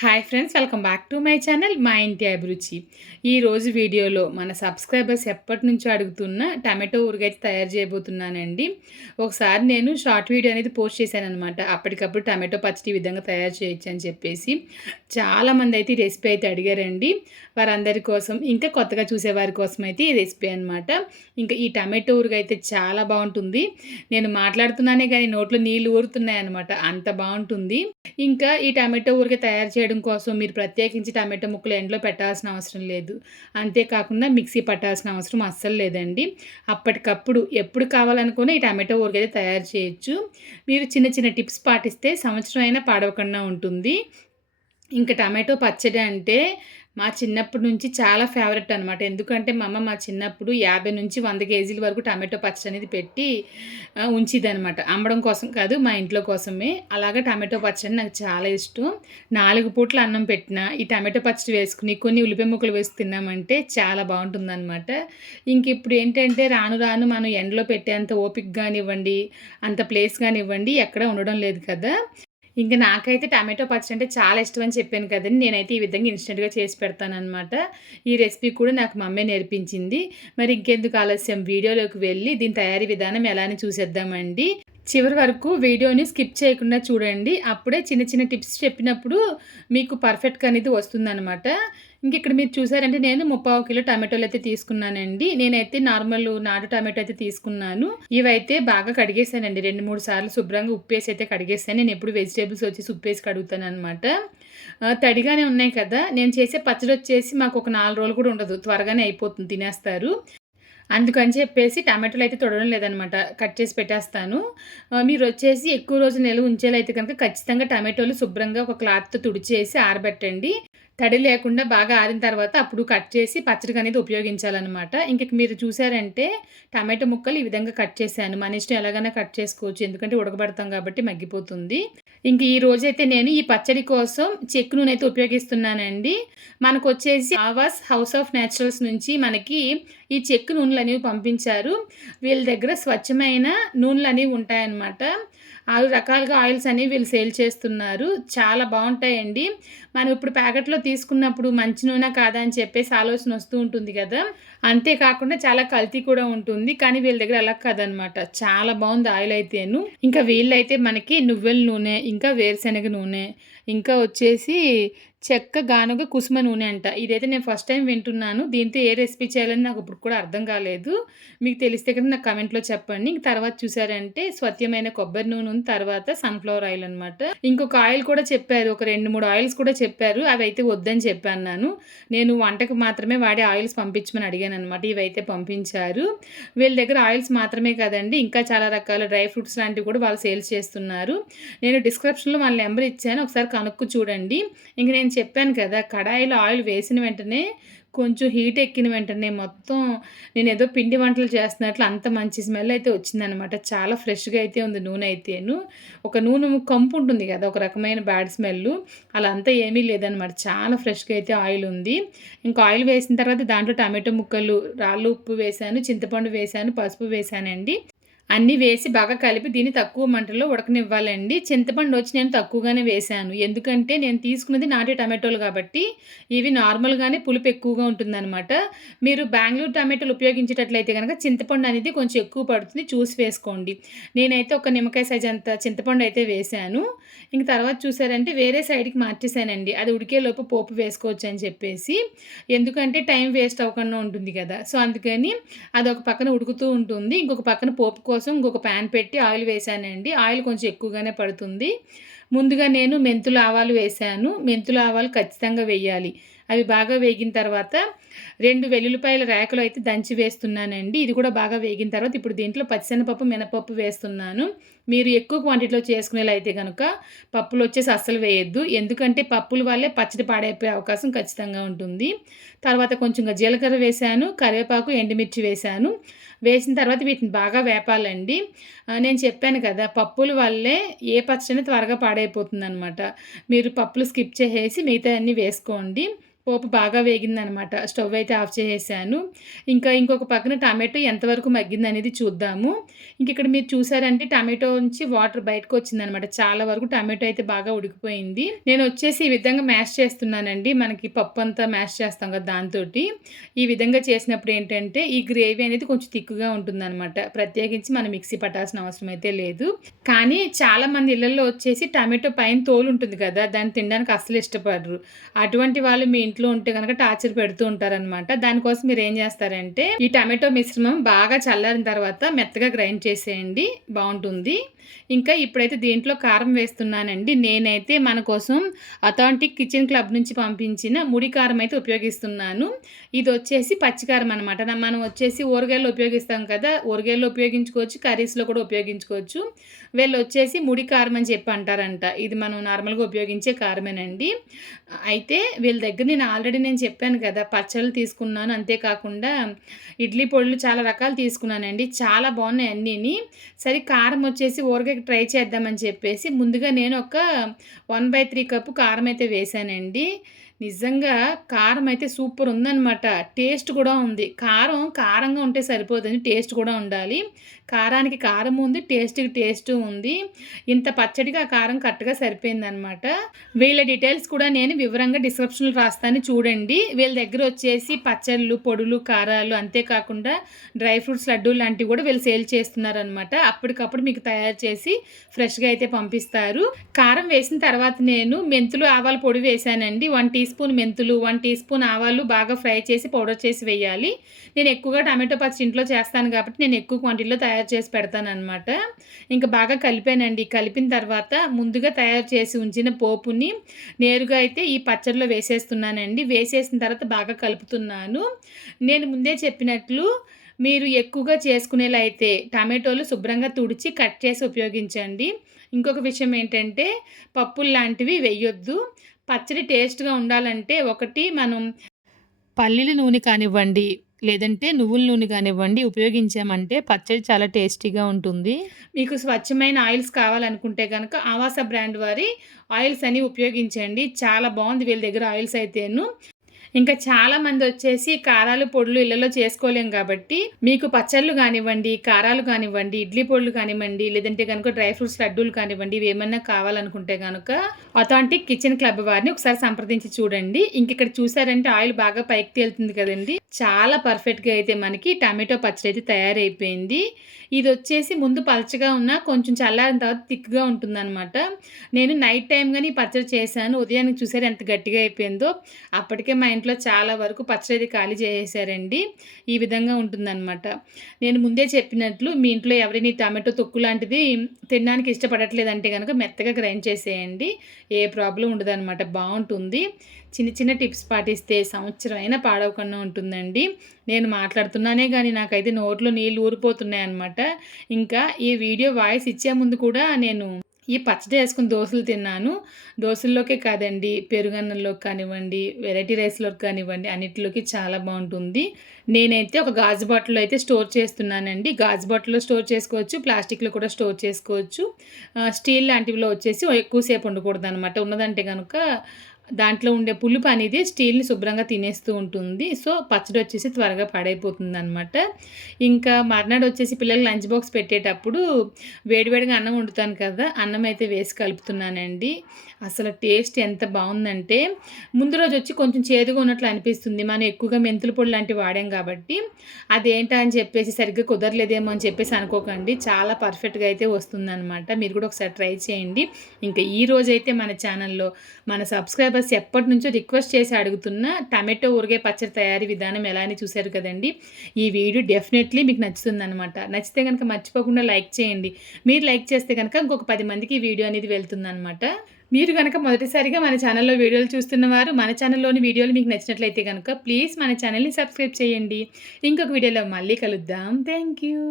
Hi friends welcome back to my channel మా ఇంటి అభిరుచి. ఈరోజు వీడియోలో మన సబ్స్క్రైబర్స్ ఎప్పటి నుంచో అడుగుతున్న టమాటో ఊరగాయ తయారు చేయబోతున్నానండి. ఒకసారి నేను షార్ట్ వీడియో అనేది పోస్ట్ చేశాను అనమాట అప్పటికప్పుడు టమాటో పచ్చడి విధంగా తయారు చేయొచ్చు అని చెప్పేసి చాలామంది అయితే ఈ రెసిపీ అయితే అడిగారండి. వారందరి కోసం ఇంకా కొత్తగా చూసేవారి కోసం అయితే ఈ రెసిపీ అనమాట ఇంకా ఈ టమాటో ఊరగాయ అయితే చాలా బాగుంటుంది. నేను మాట్లాడుతున్నానే కానీ నోట్లో నీళ్ళు ఊరుతున్నాయి అనమాట అంత బాగుంటుంది. ఇంకా ఈ టమాటో ఊరికే తయారు చేయడం చేయడం కోసం మీరు ప్రత్యేకించి టమాటో ముక్కలు ఎండలో పెట్టాల్సిన అవసరం లేదు. అంతేకాకుండా మిక్సీ పట్టాల్సిన అవసరం అస్సలు లేదండి. అప్పటికప్పుడు ఎప్పుడు కావాలనుకున్న ఈ టమాటో ఊరికైతే తయారు చేయొచ్చు. మీరు చిన్న చిన్న టిప్స్ పాటిస్తే సంవత్సరం అయినా పాడవకుండా ఉంటుంది. ఇంకా టమాటో పచ్చడి అంటే మా చిన్నప్పటి నుంచి చాలా ఫేవరెట్ అనమాట ఎందుకంటే మా అమ్మ మా చిన్నప్పుడు యాభై నుంచి వంద కేజీల వరకు టమాటో పచ్చడి అనేది పెట్టి ఉంచిదనమాట అమ్మడం కోసం కాదు మా ఇంట్లో కోసమే. అలాగే టమాటో పచ్చడి నాకు చాలా ఇష్టం. నాలుగు పూట్ల అన్నం పెట్టిన ఈ టమాటో పచ్చడి వేసుకుని కొన్ని ఉల్లిపాయ ముక్కలు వేసి తిన్నామంటే చాలా బాగుంటుందన్నమాట. ఇంక ఇప్పుడు ఏంటంటే రాను రాను మనం ఎండలో పెట్టేంత ఓపిక కానివ్వండి అంత ప్లేస్ కానివ్వండి ఎక్కడ ఉండడం లేదు కదా. ఇంకా నాకైతే టమాటో పచ్చడి అంటే చాలా ఇష్టం అని చెప్పాను కదండి. నేనైతే ఈ విధంగా ఇన్స్టెంట్గా చేసి పెడతానమాట ఈ రెసిపీ కూడా నాకు మమ్మీ నేర్పించింది. మరి ఇంకెందుకు ఆలస్యం? వీడియోలోకి వెళ్ళి దీని తయారీ విధానం ఎలా అని చూసేద్దామండి. చివరి వరకు వీడియోని స్కిప్ చేయకుండా చూడండి. అప్పుడే చిన్న చిన్న టిప్స్ చెప్పినప్పుడు మీకు పర్ఫెక్ట్గా అనేది వస్తుందన్నమాట. ఇంక ఇక్కడ మీరు చూసారంటే నేను ముప్పావు కిలో టమాటోలు అయితే తీసుకున్నానండి. నేనైతే నార్మల్ నాటు టమాటో అయితే తీసుకున్నాను. ఇవైతే బాగా కడిగేసానండి రెండు మూడు సార్లు శుభ్రంగా ఉప్పేసి అయితే కడిగేసాను నేను ఎప్పుడు వెజిటేబుల్స్ వచ్చేసి ఉప్పేసి కడుగుతాను అనమాట తడిగానే ఉన్నాయి కదా. నేను చేసే పచ్చడి వచ్చేసి మాకు ఒక నాలుగు రోజులు కూడా ఉండదు. త్వరగానే అయిపోతుంది తినేస్తారు. అందుకని చెప్పేసి టమాటోలు అయితే తొడడం లేదనమాట. కట్ చేసి పెట్టేస్తాను. మీరు వచ్చేసి ఎక్కువ రోజు నిల్వ ఉంచేలైతే కనుక ఖచ్చితంగా టమాటోలు శుభ్రంగా ఒక క్లాత్తో తుడిచేసి ఆరబెట్టండి. తడి లేకుండా బాగా ఆరిన తర్వాత అప్పుడు కట్ చేసి పచ్చడికి అనేది ఉపయోగించాలన్నమాట. ఇంక మీరు చూసారంటే టమాటో ముక్కలు ఈ విధంగా కట్ చేశాను. మన ఇష్టం ఎలాగైనా కట్ చేసుకోవచ్చు. ఎందుకంటే ఉడకబడతాం కాబట్టి మగ్గిపోతుంది. ఇంక ఈ రోజైతే నేను ఈ పచ్చడి కోసం చెక్కు నూనె అయితే ఉపయోగిస్తున్నానండి. మనకు వచ్చేసి ఆవాస్ హౌస్ ఆఫ్ న్యాచురల్స్ నుంచి మనకి ఈ చెక్కు నూనెలు అనేవి పంపించారు. వీళ్ళ దగ్గర స్వచ్ఛమైన నూనెలు అనేవి ఉంటాయన్నమాట. ఆరు రకాలుగా ఆయిల్స్ అనేవి వీళ్ళు సేల్ చేస్తున్నారు. చాలా బాగుంటాయండి. మనం ఇప్పుడు ప్యాకెట్లో తీసుకున్నప్పుడు మంచి నూనె కాదా అని చెప్పేసి ఆలోచన వస్తూ ఉంటుంది కదా. అంతేకాకుండా చాలా కల్తీ కూడా ఉంటుంది. కానీ వీళ్ళ దగ్గర అలా కాదనమాట. చాలా బాగుంది ఆయిల్ అయితేను. ఇంకా వీళ్ళైతే మనకి నువ్వుల నూనె ఇంకా వేరుశనగ నూనె ఇంకా వచ్చేసి చెక్క గానుగ కుసుమ నూనె అంట. ఇదైతే నేను ఫస్ట్ టైం వింటున్నాను. దీంతో ఏ రెసిపీ చేయాలని నాకు ఇప్పుడు కూడా అర్థం కాలేదు. మీకు తెలిస్తే కదా నాకు కమెంట్లో చెప్పండి. ఇంక తర్వాత చూసారంటే స్వత్యమైన కొబ్బరి నూనె ఉంది తర్వాత సన్ఫ్లవర్ ఆయిల్ అనమాట ఇంకొక ఆయిల్ కూడా చెప్పారు. ఒక రెండు మూడు ఆయిల్స్ కూడా చెప్పారు. అవి అయితే వద్దని చెప్పాను నేను వంటకు మాత్రమే వాడే ఆయిల్స్ పంపించమని అడిగాను. అనమాట ఇవైతే పంపించారు. వీళ్ళ దగ్గర ఆయిల్స్ మాత్రమే కదండి ఇంకా చాలా రకాల డ్రై ఫ్రూట్స్ లాంటివి కూడా వాళ్ళు సేల్స్ చేస్తున్నారు. నేను డిస్క్రిప్షన్లో వాళ్ళ నెంబర్ ఇచ్చాను ఒకసారి కనుక్కు చూడండి. ఇంక నేను చెప్పాను కదా కడాయిలో ఆయిల్ వేసిన వెంటనే కొంచెం హీట్ ఎక్కిన వెంటనే మొత్తం నేను ఏదో పిండి వంటలు చేస్తున్నట్లు అంత మంచి స్మెల్ అయితే వచ్చిందనమాట. చాలా ఫ్రెష్గా అయితే ఉంది నూనె అయితేను. ఒక నూనె కంపు ఉంటుంది కదా ఒక రకమైన బ్యాడ్ స్మెల్. అలా అంతా ఏమీ లేదనమాట. చాలా ఫ్రెష్గా అయితే ఆయిల్ ఉంది. ఇంకా ఆయిల్ వేసిన తర్వాత దాంట్లో టమాటో ముక్కలు రాళ్ళు ఉప్పు వేసాను చింతపండు వేసాను పసుపు వేసానండి. అన్నీ వేసి బాగా కలిపి దీన్ని తక్కువ మంటలో ఉడకనివ్వాలండి. చింతపండు వచ్చి నేను తక్కువగానే వేశాను. ఎందుకంటే నేను తీసుకున్నది నాటి టమాటోలు కాబట్టి ఇవి నార్మల్గానే పులుపు ఎక్కువగా ఉంటుందన్నమాట. మీరు బెంగళూరు టమాటోలు ఉపయోగించేటట్లయితే కనుక చింతపండు అనేది కొంచెం ఎక్కువ పడుతుంది. చూసి వేసుకోండి. నేనైతే ఒక నిమ్మకాయ సైజ్ అంత చింతపండు అయితే వేశాను. ఇంక తర్వాత చూసారంటే వేరే సైడ్కి మార్చేసానండి అది ఉడికేలోపు పోపు వేసుకోవచ్చు అని చెప్పేసి. ఎందుకంటే టైం వేస్ట్ అవ్వకుండా ఉంటుంది కదా. సో అందుకని అది ఒక పక్కన ఉడుకుతూ ఉంటుంది. ఇంకొక పక్కన పోపు కోసం కోసం ఇంకొక ప్యాన్ పెట్టి ఆయిల్ వేశానండి ఆయిల్ కొంచెం ఎక్కువగానే పడుతుంది. ముందుగా నేను మెంతులు ఆవాలు వేసాను. మెంతులు ఆవాలు ఖచ్చితంగా వేయాలి. అవి బాగా వేగిన తర్వాత రెండు వెల్లుల్లిపాయల రేకలు అయితే దంచి వేస్తున్నానండి. ఇది కూడా బాగా వేగిన తర్వాత ఇప్పుడు దీంట్లో పచ్చిశనగపప్పు మినపప్పు వేస్తున్నాను. మీరు ఎక్కువ క్వాంటిటీలో చేసుకునేలా కనుక పప్పులు వచ్చేసి అస్సలు వేయద్దు. ఎందుకంటే పప్పుల వల్లే పచ్చడి పాడైపోయే అవకాశం ఖచ్చితంగా ఉంటుంది. తర్వాత కొంచెం జీలకర్ర వేశాను కరివేపాకు ఎండుమిర్చి వేశాను వేసిన తర్వాత వీటిని బాగా వేపాలండి. నేను చెప్పాను కదా పప్పుల వల్లే ఏ పచ్చడి త్వరగా పాడైపోతుంది అనమాట మీరు పప్పులు స్కిప్ చేసేసి మిగతా అన్నీ వేసుకోండి. పోపు బాగా వేగిందనమాట. స్టవ్ అయితే ఆఫ్ చేసేసాను. ఇంకా ఇంకొక పక్కన టమాటో ఎంతవరకు మగ్గింది అనేది చూద్దాము. ఇంక ఇక్కడ మీరు చూసారంటే టమాటో నుంచి వాటర్ బయటకు వచ్చిందనమాట. చాలా వరకు టమాటో అయితే బాగా ఉడికిపోయింది. నేను వచ్చేసి ఈ విధంగా మ్యాష్ చేస్తున్నానండి. మనకి పప్పు అంతా మ్యాష్ చేస్తాం కదా దాంతో ఈ విధంగా చేసినప్పుడు ఏంటంటే ఈ గ్రేవీ అనేది కొంచెం తిక్కుగా ఉంటుందన్నమాట ప్రత్యేకించి మనం మిక్సీ పట్టాల్సిన అవసరం అయితే లేదు. కానీ చాలా మంది ఇళ్ళలో వచ్చేసి టమాటో పైన తోలు ఉంటుంది కదా దాన్ని తినడానికి అస్సలు ఇష్టపడరు. అటువంటి వాళ్ళు మీ ఇంట్లో ఇంట్లో ఉంటే కనుక టార్చర్ పెడుతూ ఉంటారనమాట దానికోసం మీరు ఏం చేస్తారంటే ఈ టమాటో మిశ్రమం బాగా చల్లారిన తర్వాత మెత్తగా గ్రైండ్ చేసేయండి. బాగుంటుంది. ఇంకా ఇప్పుడైతే దీంట్లో కారం వేస్తున్నానండి. నేనైతే మన కోసం అథాంటిక్ కిచెన్ క్లబ్ నుంచి పంపించిన ముడి కారం అయితే ఉపయోగిస్తున్నాను. ఇది వచ్చేసి పచ్చికారం అనమాట మనం వచ్చేసి ఊరగాయలు ఉపయోగిస్తాం కదా ఊరగాయలు ఉపయోగించుకోవచ్చు కర్రీస్లో కూడా ఉపయోగించుకోవచ్చు. వీళ్ళు వచ్చేసి ముడి కారం అని చెప్పి అంటారంట. ఇది మనం నార్మల్గా ఉపయోగించే కారమేనండి. అయితే వీళ్ళ దగ్గర నేను ఆల్రెడీ నేను చెప్పాను కదా పచ్చళ్ళు తీసుకున్నాను. అంతేకాకుండా ఇడ్లీ పొడులు చాలా రకాలు తీసుకున్నానండి. చాలా బాగున్నాయి అన్నీని. సరే కారం వచ్చేసి ఊరగాయ ట్రై చేద్దామని చెప్పేసి ముందుగా నేను ఒక వన్ బై త్రీ కప్పు కారం అయితే వేసానండి. నిజంగా కారం అయితే సూపర్ ఉందనమాట టేస్ట్ కూడా ఉంది. కారం కారంగా ఉంటే సరిపోతుంది టేస్ట్ కూడా ఉండాలి. కారానికి కారం ఉంది టేస్ట్కి టేస్ట్ ఉంది. ఇంత పచ్చడిగా కారం కరెక్ట్గా సరిపోయిందనమాట వీళ్ళ డీటెయిల్స్ కూడా నేను వివరంగా డిస్క్రిప్షన్లో రాస్తాను చూడండి. వీళ్ళ దగ్గర వచ్చేసి పచ్చళ్ళు పొడులు కారాలు అంతేకాకుండా డ్రై ఫ్రూట్స్ లడ్డూలు లాంటివి కూడా వీళ్ళు సేల్ చేస్తున్నారనమాట అప్పటికప్పుడు మీకు తయారు చేసి ఫ్రెష్గా అయితే పంపిస్తారు. కారం వేసిన తర్వాత నేను మెంతులు ఆవాల పొడి వేశానండి. వన్ టీ స్పూన్ మెంతులు వన్ టీ స్పూన్ ఆవాలు బాగా ఫ్రై చేసి పౌడర్ చేసి వేయాలి. నేను ఎక్కువగా టమాటో పచ్చి ఇంట్లో చేస్తాను కాబట్టి నేను ఎక్కువ క్వాంటిటీలో తయారు తయారు చేసి పెడతానమాట ఇంకా బాగా కలిపానండి. కలిపిన తర్వాత ముందుగా తయారు చేసి ఉంచిన పోపుని నేరుగా అయితే ఈ పచ్చడిలో వేసేస్తున్నానండి. వేసేసిన తర్వాత బాగా కలుపుతున్నాను. నేను ముందే చెప్పినట్లు మీరు ఎక్కువగా చేసుకునేలా అయితే టమాటోలు శుభ్రంగా తుడిచి కట్ చేసి ఉపయోగించండి. ఇంకొక విషయం ఏంటంటే పప్పులు లాంటివి వేయొద్దు. పచ్చడి టేస్ట్గా ఉండాలంటే ఒకటి మనం పల్లీల నూనె కానివ్వండి లేదంటే నువ్వుల నూనె కానివ్వండి ఉపయోగించామంటే పచ్చడి చాలా టేస్టీగా ఉంటుంది. మీకు స్వచ్ఛమైన ఆయిల్స్ కావాలనుకుంటే కనుక ఆవాస బ్రాండ్ వారి ఆయిల్స్ అని ఉపయోగించండి. చాలా బాగుంది వీళ్ళ దగ్గర ఆయిల్స్ అయితేను. ఇంకా చాలా మంది వచ్చేసి కారాలు పొడులు ఇళ్ళలో చేసుకోలేం కాబట్టి మీకు పచ్చళ్ళు కానివ్వండి కారాలు కానివ్వండి ఇడ్లీ పొడులు కానివ్వండి లేదంటే కనుక డ్రై ఫ్రూట్స్ లడ్డూలు కానివ్వండి ఇవి ఏమన్నా కావాలనుకుంటే కనుక అథాంటిక్ కిచెన్ క్లబ్ వారిని ఒకసారి సంప్రదించి చూడండి. ఇంక ఇక్కడ చూసారంటే ఆయిల్ బాగా పైకి తేలుతుంది కదండి. చాలా పర్ఫెక్ట్గా అయితే మనకి టమాటో పచ్చడి అయితే తయారైపోయింది. ఇది వచ్చేసి ముందు పలచగా ఉన్న కొంచెం చల్లారిన తర్వాత థిక్గా ఉంటుందన్నమాట. నేను నైట్ టైం కానీ పచ్చడి చేశాను. ఉదయానికి చూసారు ఎంత గట్టిగా అయిపోయిందో. అప్పటికే మా ఇంట్లో చాలా వరకు పచ్చడి ఖాళీ చేసేసారండి. ఈ విధంగా ఉంటుందన్నమాట. నేను ముందే చెప్పినట్లు మీ ఇంట్లో ఎవరిని టమాటో తొక్కు లాంటిది తినడానికి ఇష్టపడట్లేదంటే కనుక మెత్తగా గ్రైండ్ చేసేయండి. ఏ ప్రాబ్లం ఉండదు అనమాట బాగుంటుంది. చిన్న చిన్న టిప్స్ పాటిస్తే సంవత్సరం అయినా పాడవకుండా ఉంటుందండి. నేను మాట్లాడుతున్నానే కానీ నాకైతే నోట్లో నీళ్ళు ఊరిపోతున్నాయి అనమాట ఇంకా ఈ వీడియో వాయిస్ ఇచ్చే ముందు కూడా నేను ఈ పచ్చడి వేసుకుని దోశలు తిన్నాను. దోశల్లోకే కాదండి పెరుగన్నంలోకి కానివ్వండి వెరైటీ రైస్లోకి కానివ్వండి అన్నిటిలోకి చాలా బాగుంటుంది. నేనైతే ఒక గాజు బాటిల్లో అయితే స్టోర్ చేస్తున్నానండి. గాజు బాటిల్లో స్టోర్ చేసుకోవచ్చు ప్లాస్టిక్లో కూడా స్టోర్ చేసుకోవచ్చు. స్టీల్ లాంటివిలో వచ్చేసి ఎక్కువసేపు ఉండకూడదు అనమాట ఉన్నదంటే కనుక దాంట్లో ఉండే పులుపు అనేది స్టీల్ని శుభ్రంగా తినేస్తూ ఉంటుంది. సో పచ్చడి వచ్చేసి త్వరగా పాడైపోతుంది అనమాట ఇంకా మర్నాడు వచ్చేసి పిల్లలు లంచ్ బాక్స్ పెట్టేటప్పుడు వేడివేడిగా అన్నం వండుతాను కదా అన్నం అయితే వేసి కలుపుతున్నానండి. అసలు టేస్ట్ ఎంత బాగుందంటే ముందు రోజు వచ్చి కొంచెం చేదుగా ఉన్నట్లు అనిపిస్తుంది. మనం ఎక్కువగా మెంతుల పొడి లాంటివి వాడాం కాబట్టి అదేంటా అని చెప్పేసి సరిగ్గా కుదరలేదేమో అని చెప్పేసి అనుకోకండి. చాలా పర్ఫెక్ట్గా అయితే వస్తుందన్నమాట. మీరు కూడా ఒకసారి ట్రై చేయండి. ఇంకా ఈ రోజైతే మన ఛానల్లో మన సబ్స్క్రైబర్స్ ఎప్పటి నుంచో రిక్వెస్ట్ చేసి అడుగుతున్న టమాటో ఊరగాయ పచ్చడి తయారీ విధానం ఎలా అని చూశారు కదండి. ఈ వీడియో డెఫినెట్లీ మీకు నచ్చుతుందనమాట నచ్చితే కనుక మర్చిపోకుండా లైక్ చేయండి. మీరు లైక్ చేస్తే కనుక ఇంకొక పది మందికి ఈ వీడియో అనేది వెళ్తుందనమాట మీరు కనుక మొదటిసారిగా మన ఛానల్లో వీడియోలు చూస్తున్నవారు మన ఛానల్లోని వీడియోలు మీకు నచ్చినట్లయితే కనుక ప్లీజ్ మన ఛానల్ని సబ్స్క్రైబ్ చేయండి. ఇంకొక వీడియోలో మళ్ళీ కలుద్దాం. Thank you.